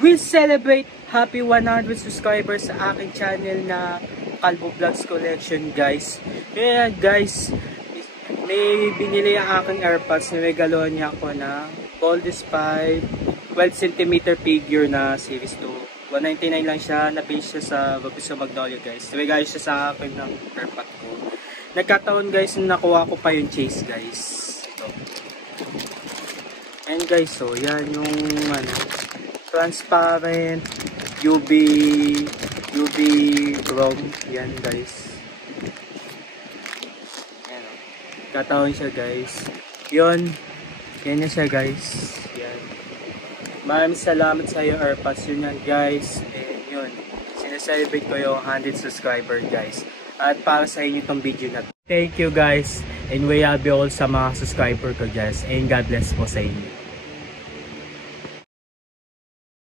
will celebrate happy 100 subscribers sa aking channel na Calvo Vlogs Collection, guys. Kaya guys, may binili ang aking AirPods na regalo niya ako na Goldest 5 12cm figure na Series 2. 199 lang siya, na-base siya sa Robinsons Magnolia, guys. Regalo siya sa akin ng AirPod ko. Nagkataon guys, nakuha ko pa yung case, guys. Ito. And guys, so yan yung transparent UV ROM. Yan guys. Yan, nagkataon siya guys. Yun. Yan na siya guys. Yan. Maraming salamat sa iyo AirPods. Yun yan guys. And yun. Sineselebrate ko yung 100 subscriber guys. At para sa inyo itong video na to. Thank you guys. And we love you all sa mga subscriber ko guys. And God bless po sa inyo.